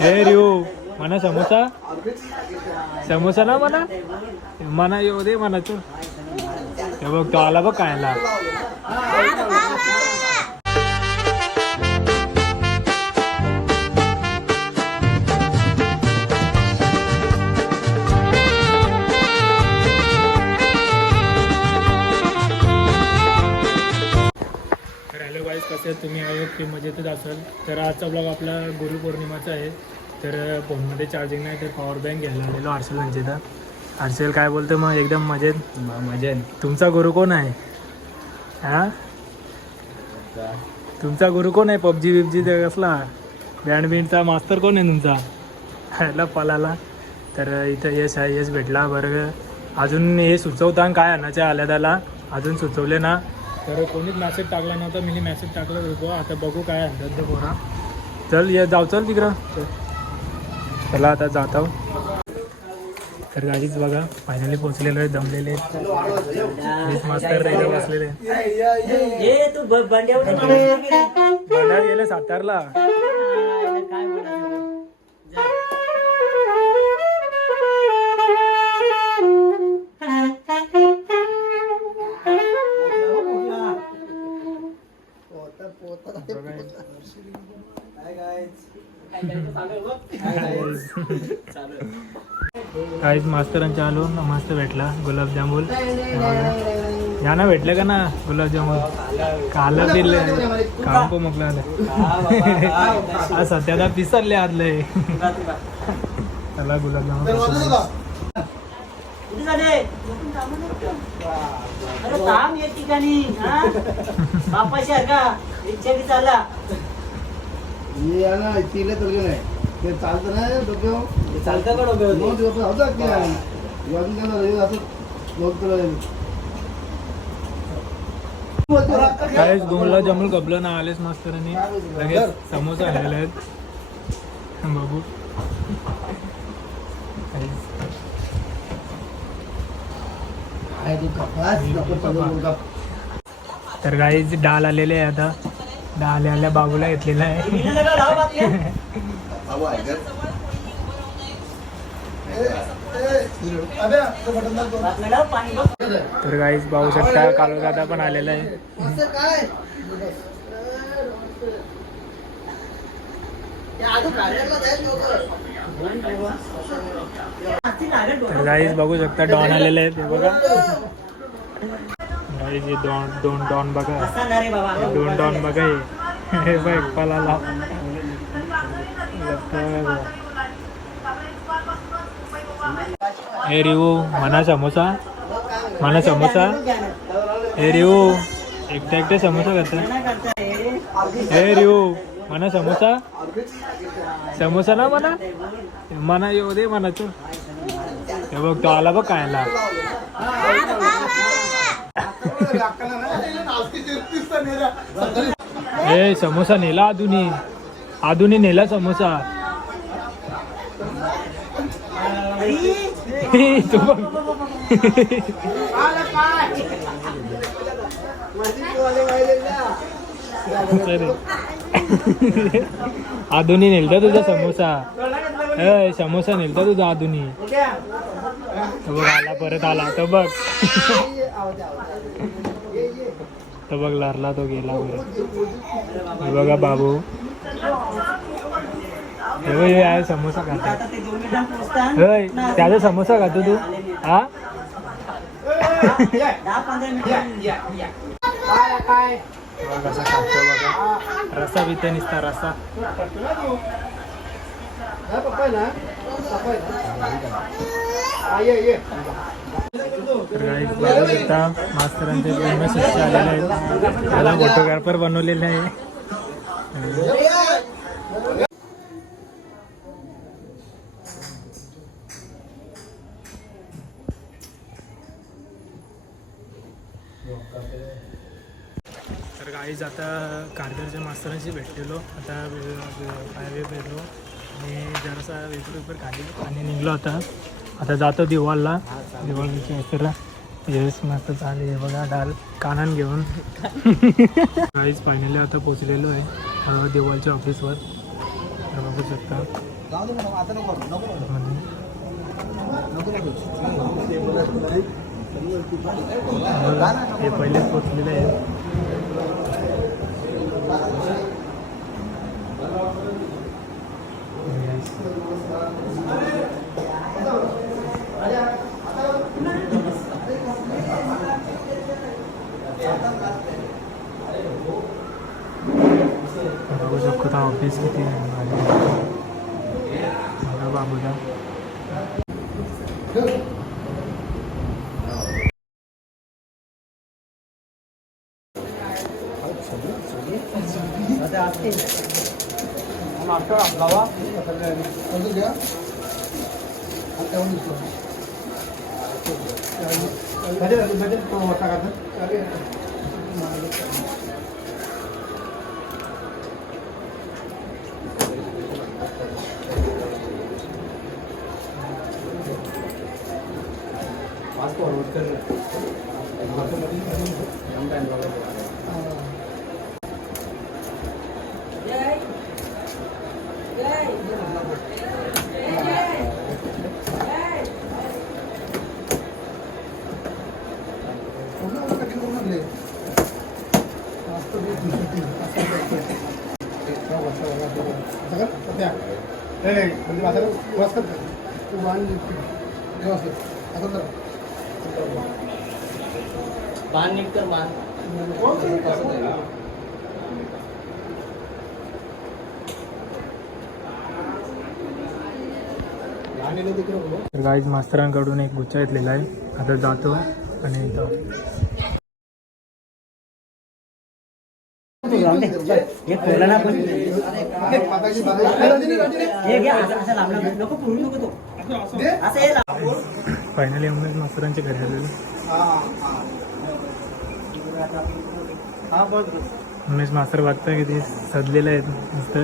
हे रिओ म्हणा समोसा समोसा ना म्हणा म्हणा येऊ दे म्हणा तू हे बघ तो आला बघ काय आला. हॅलो गाईज, कसे आहेत तुम्ही? आहे ते मजेतच असाल. तर आजचा ब्लॉग आपला गुरुपौर्णिमाचा आहे. तर फोनमध्ये चार्जिंग नाही तर पॉवर बँक घ्यायला आलेलो हर्षल यांचे. तर हर्षल काय बोलतो मग? एकदम मजेत मजेत. तुमचा गुरु कोण आहे? हां, तुमचा गुरु कोण आहे? पबजी बिबजी ते कसला बँडबिंडचा मास्तर कोण आहे तुमचा? ह्याला पलाला. तर इथं यश आहे, यश भेटला. बरं अजून हे सुचवता काय आणायचं आल्या त्याला अजून सुचवले ना. तर कोणीच मॅसेज टाकला नव्हता, मी मॅसेज टाकलं होतो. आता बघू काय आणतात ते पोरा. चल ये जाऊ, चल तिकडं. चला आता जात आहो. तर गाडीच बघा फायनली पोचलेलो आहे. दमलेले मास्तर इथं बसलेले. भंडार गेले सातारला. काहीच मास्तरांच्या आलो ना, मस्त भेटला गुलाबजामुन. या ना भेटले का ना गुलाबजामुन? काला दिले काम को मोकला सध्याला पिसरले आदले. चला गुलाबजामुन ते चालतं ना डोक्यावर, चालतं का डोक्यावर होता काहीच गुलाबजामुन कपलं ना आलेच मास्तरांनी. लगेच समोसा आलेले आहेत. बघू तर काहीच डाल आलेले आहे. आता डाल आल्या बाबूला घेतलेला आहे. तर काहीच पाहू शकता कालू दादा पण आलेला आहे. तर काहीच बघू शकता डॉन आलेले आहे. ते बघा गाईज हे दोन डॉन बघा, दोन डॉन बघा. हे बघ पलाला. हे रिओ म्हणा समोसा, म्हणा समोसा. हे रिओ एकटा एकटे समोसा करता. हे रिओ म्हणा समोसा समोसा ना म्हणा म्हणा येऊ दे म्हणा तू. हे बघ तो आला बघ काय आला. ए समोसा नेला आधुनी, आधुनी नेला समोसा. तू बघ आधुनी नेलता तुझा समोसा. समोसा नेलता तुझा आधुनी. बघ आला परत आला. तो बघ तो बघ लारला तो गेला. बघा बाबू हे आहे समोसा खाता. त्याचा समोसा खातो तू? हा कसा खातो बघा. रसा बिते निसता रसा. मास्तरांचे पूर्ण शिष्य आलेले आहेत. त्याला फोटोग्राफर बनवलेले आहे. तर गाईज आता कारगिलच्या मास्तरांशी भेटलेलो. आता हायवे पेलो मी जरासा वेपर खाली आणि निघलो होता. आता जातो दिवाळला. दिवाळीच्या वेळेला येस मस्त चालू आहे बघा डाल कानान घेऊन. काहीच फायनली आता पोचलेलो आहे दिवाळच्या ऑफिसवर. तर बघू शकता जाऊ दे मॅडम, आता नको नको मध्ये. बघा, हे पहिलेच पोचलेले आहे. बघू शकता ऑफिस किती आहे. बघा बाबूला बाण निघतर बाण तर गाईज मास्तरांकडून एक गुच्छा घेतलेला आहे. आता जातो आणि इथं फायनली उमेश मास्तरांच्या घरी आलेलो. उमेश मास्तर बघता किती सजलेले आहेत मस्त.